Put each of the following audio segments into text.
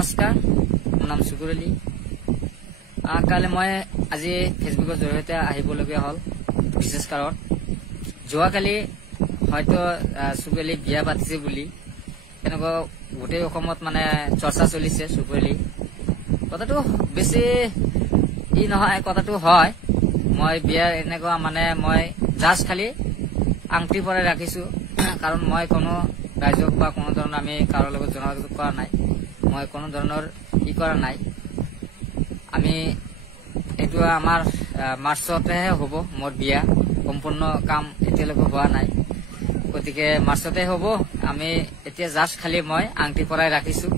নমস্কাৰ, মোৰ নাম চুকুৰ আলী। কালি মই আজি ফেচবুকৰ জৰিয়তে আহিবলগীয়া হ'ল বিশেষ কাৰণ। যোৱাকালি হয়তো চুকুৰ আলী বিয়া পাতিছে বুলি এনেকুৱা গোটেই অসমত মানে চৰ্চা চলিছে। চুকুৰ আলী কথাটো বেছি নহয়, কথাটো হয়। মই বিয়া এনেকুৱা মানে মই জাষ্ট খালি আংটি পৰাই ৰাখিছো, কাৰণ মই কোনো ৰাইজক বা কোনো ধৰণৰ আমি কাৰোৰ লগত যোগাযোগ কৰা নাই। মই কোনো ধৰণৰ কৰা নাই। আমি এইটো আমাৰ মাৰ্চতেহে হ'ব মোৰ বিয়া। সম্পূৰ্ণ কাম এতিয়ালৈকে হোৱা নাই, গতিকে মাৰ্চতে হ'ব। আমি এতিয়া জাষ্ট খালি মই আংটি পৰাই ৰাখিছো,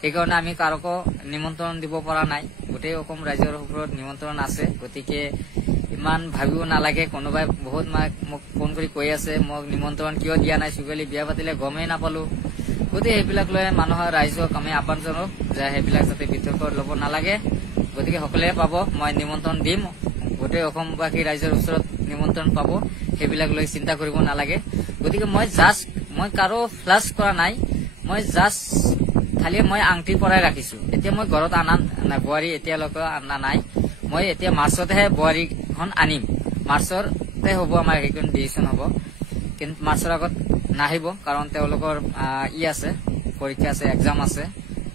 সেইকাৰণে আমি কাৰোকো নিমন্ত্ৰণ দিব পৰা নাই। গোটেই অসম ৰাইজৰ ওপৰত নিমন্ত্ৰণ আছে, গতিকে ইমান ভাবিব নালাগে। কোনোবাই বহুত মোক ফোন কৰি কৈ আছে মোক নিমন্ত্ৰণ কিয় দিয়া নাই, চুকুৰ আলী বিয়া পাতিলে গমেই নাপালো। গতিকে সেইবিলাক লৈ মানুহৰ ৰাইজক আমি আহ্বান জনাও যে সেইবিলাক যাতে বিতৰ্ক ল'ব নালাগে। গতিকে সকলোৱে পাব, মই নিমন্ত্ৰণ দিম। গোটেই অসমবাসী ৰাইজৰ ওচৰত নিমন্ত্ৰণ পাব, সেইবিলাক লৈ চিন্তা কৰিব নালাগে। গতিকে মই কাৰো ফ্লাছ কৰা নাই, মই জাষ্ট খালি মই আংটি পৰাই ৰাখিছো। এতিয়া মই ঘৰত বোৱাৰী এতিয়ালৈকে অনা নাই। মই এতিয়া মাৰ্চতেহে বোৱাৰীখন আনিম। মাৰ্চতে হ'ব আমাৰ সেইখন ডিচিশ্যন হ'ব, কিন্তু মাৰ্চৰ আগত নাহিব, কাৰণ তেওঁলোকৰ আছে পৰীক্ষা আছে, এক্সাম আছে।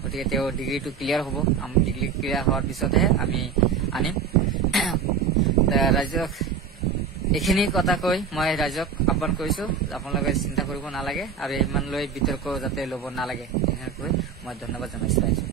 গতিকে তেওঁ ডিগ্ৰীটো ক্লিয়াৰ হ'ব। আমি ডিগ্ৰী ক্লিয়াৰ হোৱাৰ পিছতহে আমি আনিম। ৰাইজক এইখিনি কথা কৈ মই ৰাইজক আহ্বান কৰিছো, আপোনালোকে চিন্তা কৰিব নালাগে আৰু ইমান লৈ বিতৰ্ক যাতে ল'ব নালাগে। এনেকৈ মই ধন্যবাদ জনাইছো ৰাইজক।